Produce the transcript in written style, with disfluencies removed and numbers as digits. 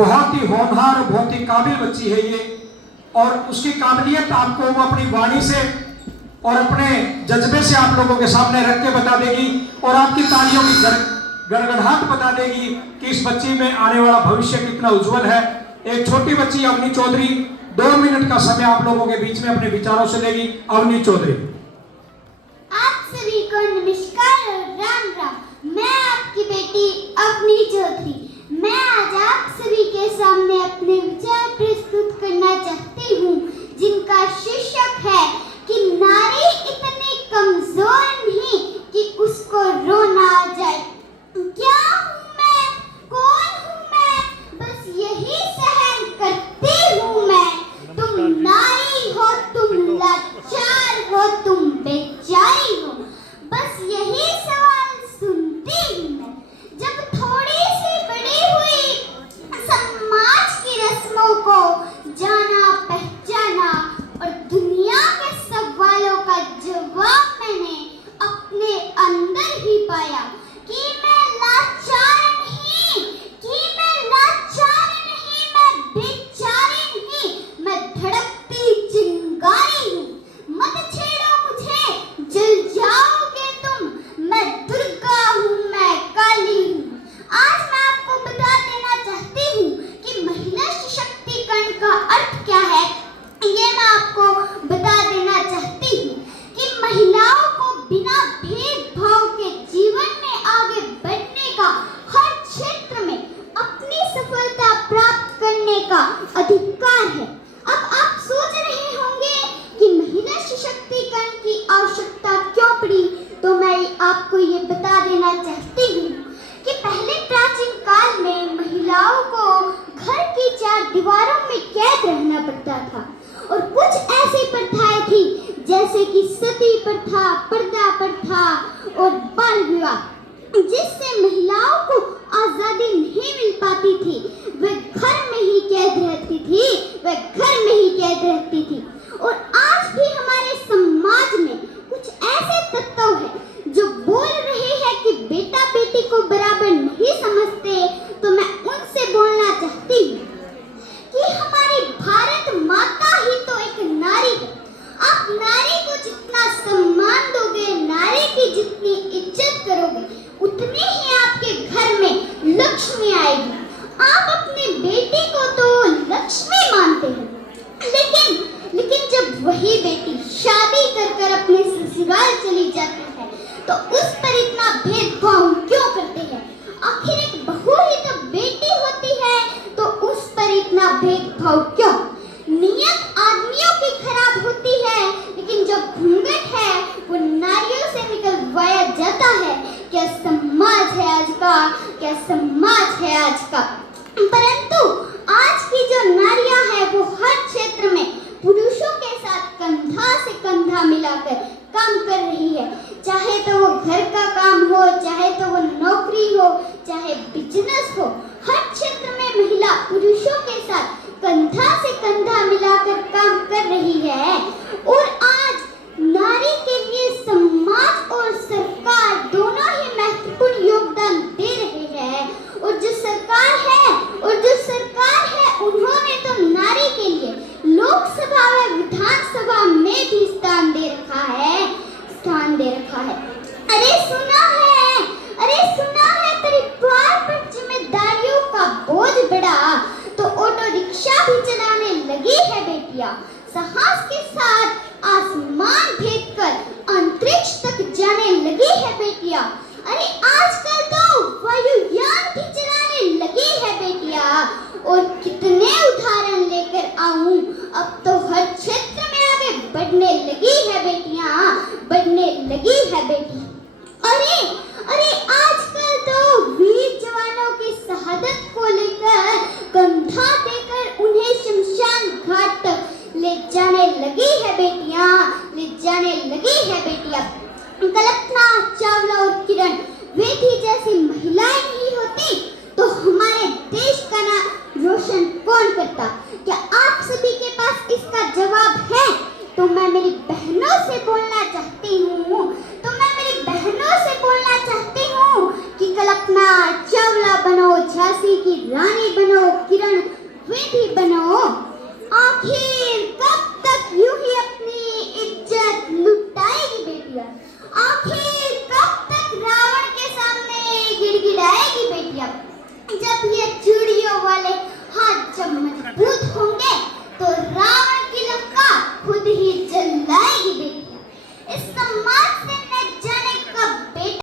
बहुत ही होनहार और बहुत ही काबिल बच्ची है ये, और उसकी काबिलियत आपको वो अपनी वाणी से और अपने जज्बे से आप लोगों के सामने रख के बता देगी, और आपकी तालियों की गड़गड़ाहट बता देगी कि इस बच्ची में आने वाला भविष्य कितना उज्जवल है। एक छोटी बच्ची अवनी चौधरी 2 मिनट का समय आप लोगों के बीच में अपने विचारों से लेगी। अवनी चौधरी। आप सभी को नमस्कार और राम राम। मैं आपकी बेटी अवनी चौधरी। मैं आज आप सभी के सामने अपने विचार प्रस्तुत करना चाहती हूँ, जिनका शीर्षक है कि नारी इतनी कमजोर नहीं कि उसको रोना आ जाए। क्या हूँ मैं, कौन हूँ मैं, बस यही सहन करती हूँ मैं। तुम नारी हो, तुम लाचार हो, तुम बेचारी हो, बस यही सवाल सुनती हूँ मैं। जब थोड़ी सी बड़ी हुई, समाज की रस्मों को जाना पहचाना और दुनिया के सवालों का जवाब मैंने अपने अंदर ही पाया कि मैं लाचार नहीं, मैं बेचारी नहीं, मैं धड़कती चिंगारी हूँ। मत छेड़ो मुझे, जल जाओगे तुम, मैं दुर्गा हूँ, मैं काली हूँ। आज मैं आपको बता देना चाहती हूँ कि महिला सशक्तिकरण का अर्थ क्या है। ये मैं आपको बता देना चाहती हूँ कि महिलाओं को बिना भेदभाव के जीवन में आगे बढ़ने का, हर क्षेत्र में अपनी सफलता प्राप्त करने का अधिकार है। अब आप सोच रहे होंगे कि महिला सशक्तिकरण की आवश्यकता क्यों पड़ी, तो मैं आपको ये बता देना चाहती हूँ कि पहले प्राचीन काल में महिलाओं को घर की 4 दीवारों में कैद रहना पड़ता था, और कुछ ऐसी प्रथाएं थी जैसे कि सती प्रथा, पर्दा प्रथा और बाल विवाह, जिससे महिलाओं को आजादी नहीं मिल पाती थी। वह घर में ही कैद रहती थी। और आज भी हमारे समाज में कुछ ऐसे तत्व हैं जो बोल रहे हैं कि बेटा बेटी को बराबर नहीं समझते। तो मैं उनसे बोलना चाहती हूँ कि हमारी भारत माता ही तो एक नारी है। आप नारी को जितना सम्मान दोगे, नारी की जितनी इज्जत करोगे, उतनी ही आपके घर में लक्ष्मी आएगी। आप अपनी बेटी को तो लक्ष्मी मानते हैं, लेकिन जब वही बेटी शादी कर अपने ससुराल चली जाती है तो उस पर इतना भेदभाव क्यों करते हैं। आखिर एक बहू ही तो बेटी होती है, तो उस पर इतना भेदभाव क्यों। नियत आदमियों की खराब होती है, लेकिन जो घूंघट है वो नारियों से निकलवाया जाता है। क्या समाज है आज का। परंतु आज की जो नारियां हैं वो हर क्षेत्र में पुरुषों के साथ कंधा से कंधा मिलाकर काम कर रही है। चाहे तो वो घर का काम हो, चाहे तो वो नौकरी हो, चाहे बिजनेस हो, हर क्षेत्र में महिला पुरुषों के साथ कंधा से कंधा मिलाकर काम कर रही है। और आज नारी के लिए समाज और सरकार दोनों ही महत्वपूर्ण योगदान दे रहे हैं। और जो सरकार है उन्होंने तो नारी के लिए लोकसभा व विधानसभा में भी स्थान दे रखा है। अरे सुना है परिवार पर जिम्मेदारियों का बोझ बढ़ा तो ऑटो रिक्शा भी चलाने लगी है बेटियां। साहस के साथ आसमान भेदकर अंतरिक्ष तक जाने लगी है बेटियां। अरे आजकल तो वायुयान भी चलाने लगी है बेटियां। और कितने उदाहरण लेकर आऊं, अब तो हर क्षेत्र में आगे बढ़ने लगी है बेटियां। अरे आजकल तो वीर जवानों की शहादत को लेकर कंधा देकर उन्हें शमशान घाट तक ले जाने लगी है बेटियां। कल्पना चावला और किरण बेदी जैसी महिलाएं नहीं होती तो हमारे देश का नाम रोशन कौन करता। क्या आप सभी के पास इसका जवाब है? तो मैं मेरी बहनों से बोलना चाहती हूँ कि कल्पना चावला बनो, झांसी की रानी बनो, किरण विधि बनो। आखिर कब तक यूं ही अपनी इज्जत लुटाएगी बेटियां? आखिर कब तक रावण के सामने गिड़गिड़ाएगी बेटियां?